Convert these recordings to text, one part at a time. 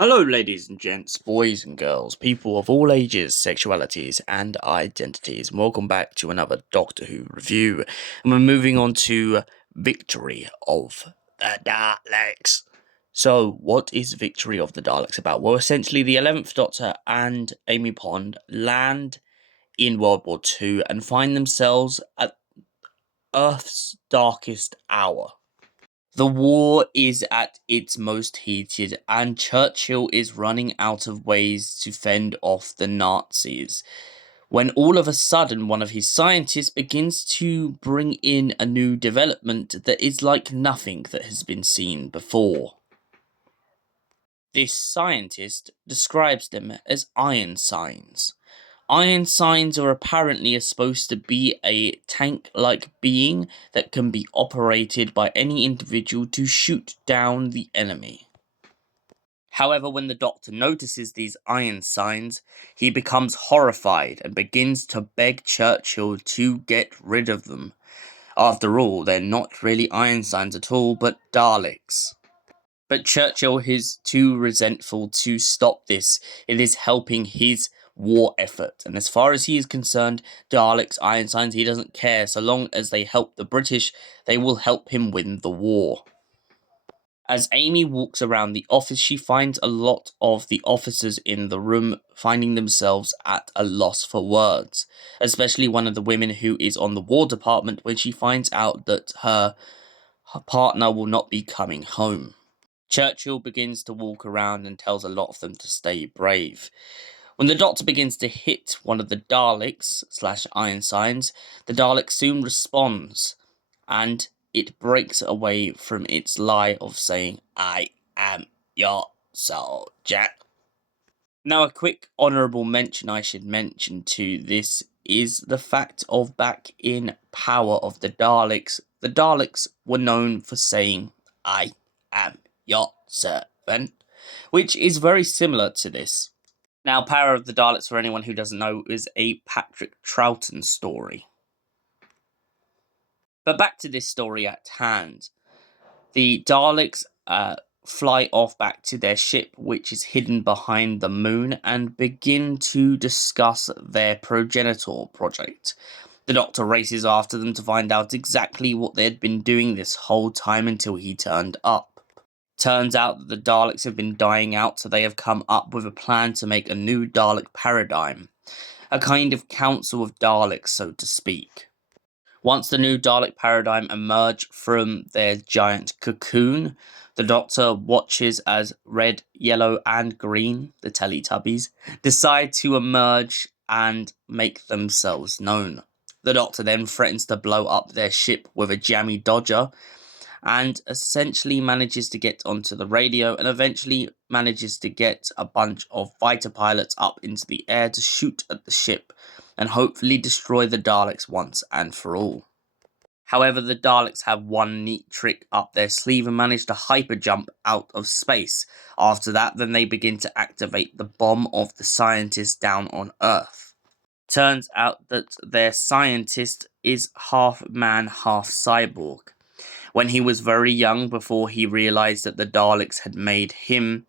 Hello, ladies and gents, boys and girls, people of all ages, sexualities, and identities, and welcome back to another Doctor Who review. And we're moving on to Victory of the Daleks. So, what is Victory of the Daleks about? Well, essentially, the 11th Doctor and Amy Pond land in World War II and find themselves at Earth's darkest hour. The war is at its most heated, and Churchill is running out of ways to fend off the Nazis, when all of a sudden one of his scientists begins to bring in a new development that is like nothing that has been seen before. This scientist describes them as iron signs. Iron signs are apparently supposed to be a tank-like being that can be operated by any individual to shoot down the enemy. However, when the Doctor notices these iron signs, he becomes horrified and begins to beg Churchill to get rid of them. After all, they're not really iron signs at all, but Daleks. But Churchill is too resentful to stop this. It is helping his war effort, and as far as he is concerned, Daleks, iron signs, he doesn't care. So long as they help the British, they will help him win the war. As Amy walks around the office, she finds a lot of the officers in the room finding themselves at a loss for words, especially one of the women who is on the war department when she finds out that her partner will not be coming home. Churchill begins to walk around and tells a lot of them to stay brave. When the Doctor begins to hit one of the Daleks / iron signs, the Dalek soon responds, and it breaks away from its lie of saying, "I am your soldier." Now, a quick honourable mention I should mention to this is the fact of back in Power of the Daleks were known for saying, "I am your servant," which is very similar to this. Now, Power of the Daleks, for anyone who doesn't know, is a Patrick Troughton story. But back to this story at hand. The Daleks fly off back to their ship, which is hidden behind the moon, and begin to discuss their progenitor project. The Doctor races after them to find out exactly what they had been doing this whole time until he turned up. Turns out that the Daleks have been dying out, so they have come up with a plan to make a new Dalek paradigm. A kind of council of Daleks, so to speak. Once the new Dalek paradigm emerge from their giant cocoon, the Doctor watches as Red, Yellow and Green, the Teletubbies, decide to emerge and make themselves known. The Doctor then threatens to blow up their ship with a jammy dodger, and essentially manages to get onto the radio and eventually manages to get a bunch of fighter pilots up into the air to shoot at the ship and hopefully destroy the Daleks once and for all. However, the Daleks have one neat trick up their sleeve and manage to hyperjump out of space. After that, then they begin to activate the bomb of the scientist down on Earth. Turns out that their scientist is half man, half cyborg. When he was very young, before he realized that the Daleks had made him,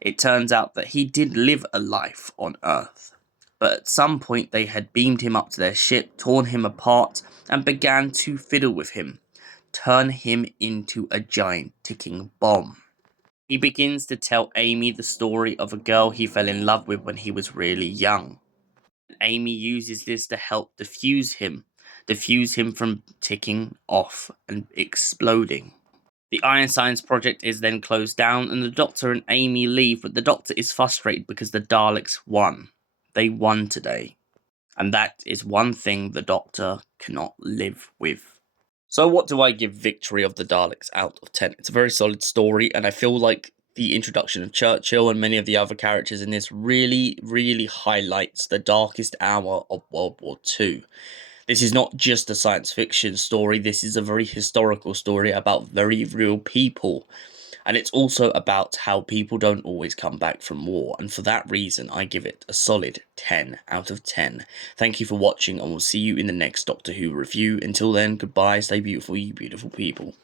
it turns out that he did live a life on Earth. But at some point they had beamed him up to their ship, torn him apart, and began to fiddle with him, turn him into a giant ticking bomb. He begins to tell Amy the story of a girl he fell in love with when he was really young. Amy uses this to help defuse him from ticking off and exploding. The Iron Science project is then closed down and the Doctor and Amy leave, but the Doctor is frustrated because the Daleks won. They won today. And that is one thing the Doctor cannot live with. So what do I give Victory of the Daleks out of 10? It's a very solid story, and I feel like the introduction of Churchill and many of the other characters in this really, really highlights the darkest hour of World War II. This is not just a science fiction story, this is a very historical story about very real people. And it's also about how people don't always come back from war, and for that reason I give it a solid 10 out of 10. Thank you for watching, and we'll see you in the next Doctor Who review. Until then, goodbye, stay beautiful, you beautiful people.